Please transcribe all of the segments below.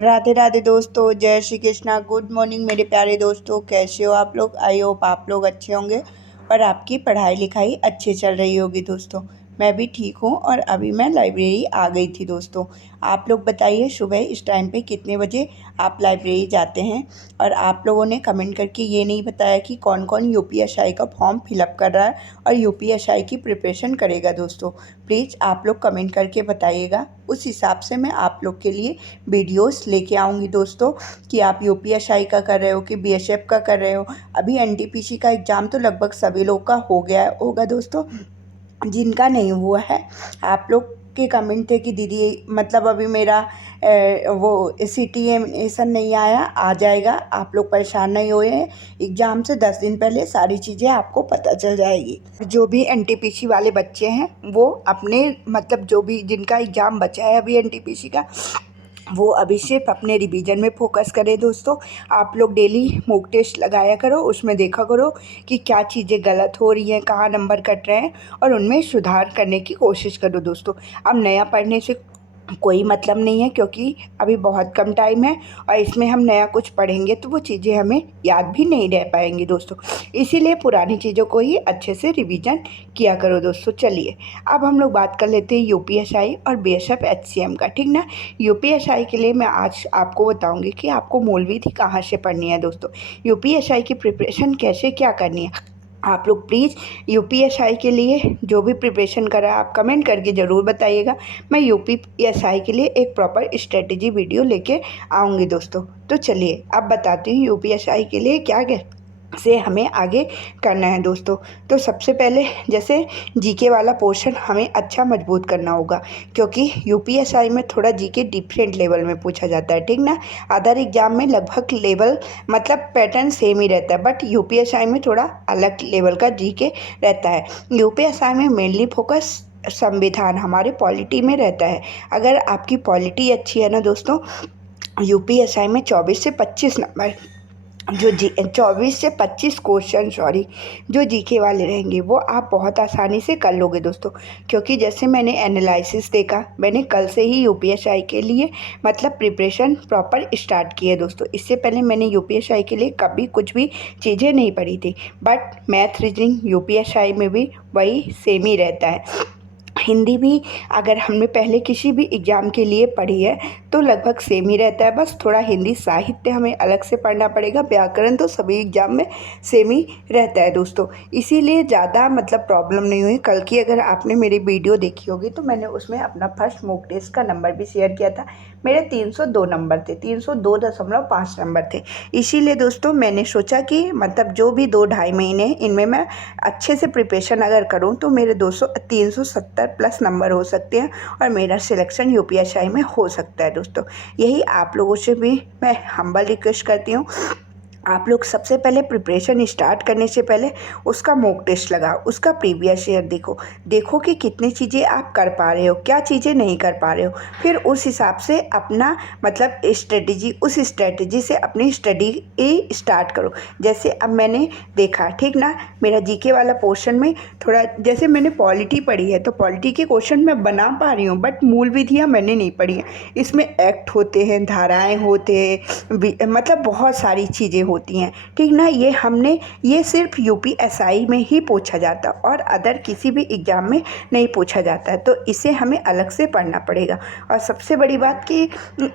राधे राधे दोस्तों, जय Shri Krishna. Good morning मेरे प्यारे दोस्तों, कैसे हो आप लोग। आई होप आप लोग अच्छे होंगे और आपकी पढ़ाई लिखाई अच्छी चल रही होगी दोस्तों। मैं भी ठीक हूँ और अभी मैं लाइब्रेरी आ गई थी दोस्तों। आप लोग बताइए सुबह इस टाइम पे कितने बजे आप लाइब्रेरी जाते हैं। और आप लोगों ने कमेंट करके ये नहीं बताया कि कौन कौन यूपीएसआई का फॉर्म फिलअप कर रहा है और यूपीएसआई की प्रिपरेशन करेगा दोस्तों। प्लीज़ आप लोग कमेंट करके बताइएगा, उस हिसाब से मैं आप लोग के लिए वीडियोस लेके आऊँगी दोस्तों कि आप यूपीएसआई का कर रहे हो कि बीएसएफ का कर रहे हो। अभी एनटीपीसी का एग्ज़ाम तो लगभग सभी लोग का हो गया होगा दोस्तों। जिनका नहीं हुआ है, आप लोग के कमेंट थे कि दीदी मतलब अभी मेरा वो सिटीएशन नहीं आया, आ जाएगा। आप लोग परेशान नहीं हुए हैं, एग्ज़ाम से 10 दिन पहले सारी चीज़ें आपको पता चल जाएगी। जो भी एनटीपीसी वाले बच्चे हैं वो अपने मतलब जो भी जिनका एग्ज़ाम बचा है अभी एनटीपीसी का, वो अभी सिर्फ अपने रिवीजन में फोकस करें दोस्तों। आप लोग डेली मॉक टेस्ट लगाया करो, उसमें देखा करो कि क्या चीज़ें गलत हो रही हैं, कहाँ नंबर कट रहे हैं और उनमें सुधार करने की कोशिश करो दोस्तों। अब नया पढ़ने से कोई मतलब नहीं है, क्योंकि अभी बहुत कम टाइम है और इसमें हम नया कुछ पढ़ेंगे तो वो चीज़ें हमें याद भी नहीं रह पाएंगी दोस्तों। इसीलिए पुरानी चीज़ों को ही अच्छे से रिवीजन किया करो दोस्तों। चलिए अब हम लोग बात कर लेते हैं यूपीएसआई और बीएसएफ एचसीएम का, ठीक ना। यूपीएसआई के लिए मैं आज आपको बताऊंगी कि आपको मौलवी कहाँ से पढ़नी है दोस्तों। यूपीएसआई की प्रिपरेशन कैसे क्या करनी है। आप लोग प्लीज़ यूपीएसआई के लिए जो भी प्रिपरेशन करा आप कमेंट करके ज़रूर बताइएगा। मैं यूपीएसआई के लिए एक प्रॉपर स्ट्रेटजी वीडियो लेके आऊँगी दोस्तों। तो चलिए अब बताती हूँ यूपीएसआई के लिए क्या क्या से हमें आगे करना है दोस्तों। तो सबसे पहले जैसे जीके वाला पोर्शन हमें अच्छा मजबूत करना होगा, क्योंकि यूपीएसआई में थोड़ा जीके डिफरेंट लेवल में पूछा जाता है, ठीक ना। अदर एग्जाम में लगभग लेवल मतलब पैटर्न सेम ही रहता है, बट यूपीएसआई में थोड़ा अलग लेवल का जीके रहता है। यूपीएसआई में मेनली फोकस संविधान हमारे पॉलिटी में रहता है। अगर आपकी पॉलिटी अच्छी है ना दोस्तों, यूपीएसआई में 24 से 25 नंबर जो 24 से 25 क्वेश्चन जो जीके वाले रहेंगे वो आप बहुत आसानी से कर लोगे दोस्तों। क्योंकि जैसे मैंने एनालिसिस देखा, मैंने कल से ही यूपीएसआई के लिए मतलब प्रिपरेशन प्रॉपर स्टार्ट की है दोस्तों। इससे पहले मैंने यूपीएसआई के लिए कभी कुछ भी चीज़ें नहीं पढ़ी थी, बट मैथ रीजनिंग यूपीएसआई में भी वही सेम ही रहता है। हिंदी भी अगर हमने पहले किसी भी एग्ज़ाम के लिए पढ़ी है तो लगभग सेम ही रहता है, बस थोड़ा हिंदी साहित्य हमें अलग से पढ़ना पड़ेगा। व्याकरण तो सभी एग्ज़ाम में सेम ही रहता है दोस्तों। इसीलिए ज़्यादा मतलब प्रॉब्लम नहीं हुई। कल की अगर आपने मेरी वीडियो देखी होगी तो मैंने उसमें अपना फर्स्ट मॉक टेस्ट का नंबर भी शेयर किया था। मेरे 302 नंबर थे, 302.5 नंबर थे। इसीलिए दोस्तों मैंने सोचा कि मतलब जो भी 2-2.5 महीने इनमें मैं अच्छे से प्रिपरेशन अगर करूं तो मेरे 370 प्लस नंबर हो सकते हैं और मेरा सिलेक्शन यूपीएसआई में हो सकता है दोस्तों। यही आप लोगों से भी मैं हम्बल रिक्वेस्ट करती हूँ। आप लोग सबसे पहले प्रिपरेशन स्टार्ट करने से पहले उसका मॉक टेस्ट लगाओ, उसका प्रीवियस ईयर देखो कि कितनी चीज़ें आप कर पा रहे हो, क्या चीज़ें नहीं कर पा रहे हो। फिर उस हिसाब से अपना मतलब स्ट्रेटजी से अपनी स्टडी स्टार्ट करो। जैसे अब मैंने देखा, ठीक ना, मेरा जीके वाला पोर्शन में थोड़ा जैसे मैंने पॉलिटी पढ़ी है तो पॉलिटी के क्वेश्चन मैं बना पा रही हूँ, बट मूल विधियाँ मैंने नहीं पढ़ी हैं। इसमें एक्ट होते हैं, धाराएँ होते हैं, मतलब बहुत सारी चीज़ें होती हैं, ठीक ना। ये सिर्फ यूपीएसआई में ही पूछा जाता और अदर किसी भी एग्ज़ाम में नहीं पूछा जाता है, तो इसे हमें अलग से पढ़ना पड़ेगा। और सबसे बड़ी बात कि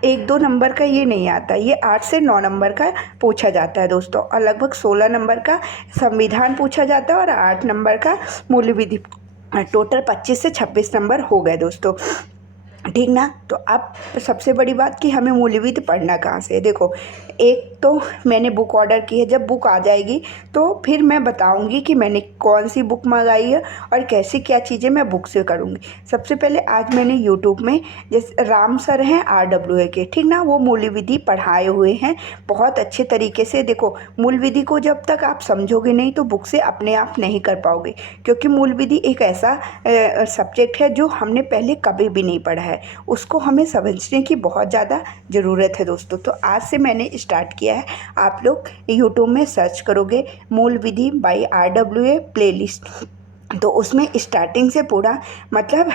1-2 नंबर का ये नहीं आता, ये 8 से 9 नंबर का पूछा जाता है दोस्तों। और लगभग 16 नंबर का संविधान पूछा जाता है और 8 नंबर का मूल्य विधि। टोटल 25 से 26 नंबर हो गए दोस्तों, ठीक ना। तो अब सबसे बड़ी बात कि हमें मूल्यविध पढ़ना कहाँ से है। देखो, एक तो मैंने बुक ऑर्डर की है, जब बुक आ जाएगी तो फिर मैं बताऊंगी कि मैंने कौन सी बुक मंगाई है और कैसी क्या चीज़ें मैं बुक से करूँगी। सबसे पहले आज मैंने यूट्यूब में जैसे राम सर हैं RWA के, ठीक ना, वो मूल्य विधि पढ़ाए हुए हैं बहुत अच्छे तरीके से। देखो, मूल विधि को जब तक आप समझोगे नहीं तो बुक से अपने आप नहीं कर पाओगे, क्योंकि मूल विधि एक ऐसा सब्जेक्ट है जो हमने पहले कभी भी नहीं पढ़ा है, उसको हमें समझने की बहुत ज़्यादा ज़रूरत है दोस्तों। तो आज से मैंने स्टार्ट किया है। आप लोग यूट्यूब में सर्च करोगे मूल विधि बाय RWA प्लेलिस्ट, तो उसमें स्टार्टिंग से पूरा मतलब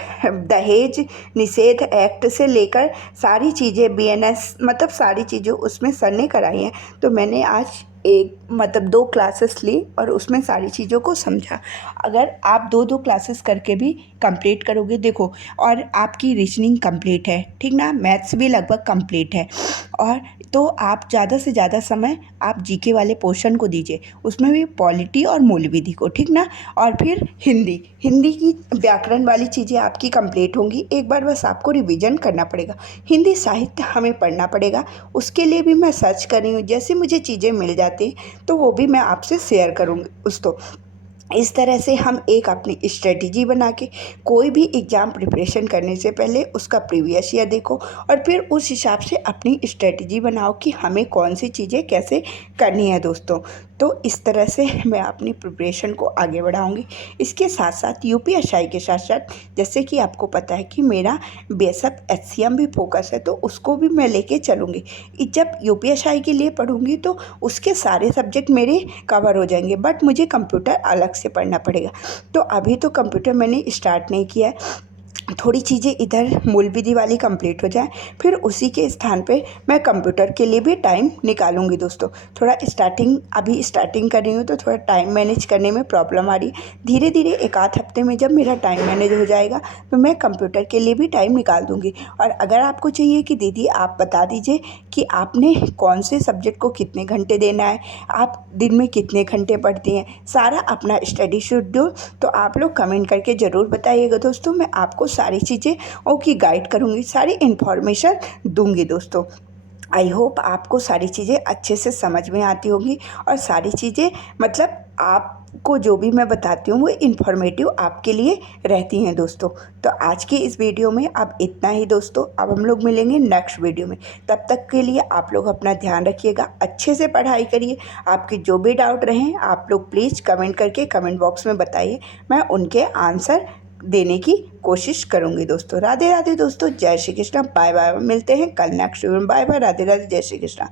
दहेज निषेध एक्ट से लेकर सारी चीज़ें बीएनएस मतलब सारी चीज़ें उसमें सर ने कराई हैं। तो मैंने आज एक मतलब 2 क्लासेस ली और उसमें सारी चीज़ों को समझा। अगर आप 2-2 क्लासेस करके भी कंप्लीट करोगे देखो, और आपकी रीजनिंग कंप्लीट है, ठीक ना? मैथ्स भी लगभग कंप्लीट है, और तो आप ज़्यादा से ज़्यादा समय आप जीके वाले पोर्शन को दीजिए, उसमें भी पॉलिटी और मूल विधि को, ठीक ना? और फिर हिंदी, हिंदी की व्याकरण वाली चीज़ें आपकी कंप्लीट होंगी। एक बार बस आपको रिवीजन करना पड़ेगा। हिंदी साहित्य हमें पढ़ना पड़ेगा, उसके लिए भी मैं सर्च कर रही हूँ। जैसे मुझे चीज़ें मिल जाती हैं तो वो भी मैं आपसे शेयर करूँगी उसको। इस तरह से हम एक अपनी स्ट्रेटजी बना के कोई भी एग्ज़ाम प्रिपरेशन करने से पहले उसका प्रीवियस ईयर देखो, और फिर उस हिसाब से अपनी स्ट्रेटजी बनाओ कि हमें कौन सी चीज़ें कैसे करनी है दोस्तों। तो इस तरह से मैं अपनी प्रिपरेशन को आगे बढ़ाऊंगी। इसके साथ साथ यूपीएसआई के साथ साथ जैसे कि आपको पता है कि मेरा बेशक एचसीएम भी फोकस है, तो उसको भी मैं लेके चलूँगी। जब यूपीएसआई के लिए पढ़ूंगी तो उसके सारे सब्जेक्ट मेरे कवर हो जाएंगे, बट मुझे कंप्यूटर अलग से पढ़ना पड़ेगा। तो अभी तो कंप्यूटर मैंने स्टार्ट नहीं किया है, थोड़ी चीज़ें इधर मूल विधि वाली कंप्लीट हो जाए, फिर उसी के स्थान पे मैं कंप्यूटर के लिए भी टाइम निकालूंगी दोस्तों। थोड़ा अभी स्टार्टिंग कर रही हूँ तो थोड़ा टाइम मैनेज करने में प्रॉब्लम आ रही है। धीरे धीरे एक आध हफ्ते में जब मेरा टाइम मैनेज हो जाएगा तो मैं कंप्यूटर के लिए भी टाइम निकाल दूँगी। और अगर आपको चाहिए कि दीदी आप बता दीजिए कि आपने कौन से सब्जेक्ट को कितने घंटे देना है, आप दिन में कितने घंटे पढ़ती हैं, सारा अपना स्टडी शेड्यूल, तो आप लोग कमेंट करके ज़रूर बताइएगा दोस्तों। मैं आपको सारी चीज़ें की गाइड करूँगी, सारी इन्फॉर्मेशन दूँगी दोस्तों। आई होप आपको सारी चीज़ें अच्छे से समझ में आती होंगी, और सारी चीज़ें मतलब आपको जो भी मैं बताती हूँ वो इन्फॉर्मेटिव आपके लिए रहती हैं दोस्तों। तो आज की इस वीडियो में अब इतना ही दोस्तों। अब हम लोग मिलेंगे नेक्स्ट वीडियो में। तब तक के लिए आप लोग अपना ध्यान रखिएगा, अच्छे से पढ़ाई करिए। आपके जो भी डाउट रहें आप लोग प्लीज़ कमेंट करके कमेंट बॉक्स में बताइए, मैं उनके आंसर देने की कोशिश करूंगी दोस्तों। राधे राधे दोस्तों, जय श्री कृष्णा, बाय बाय। मिलते हैं कल नेक्स्ट वीडियो में। बाय बाय, राधे राधे, जय श्री कृष्णा।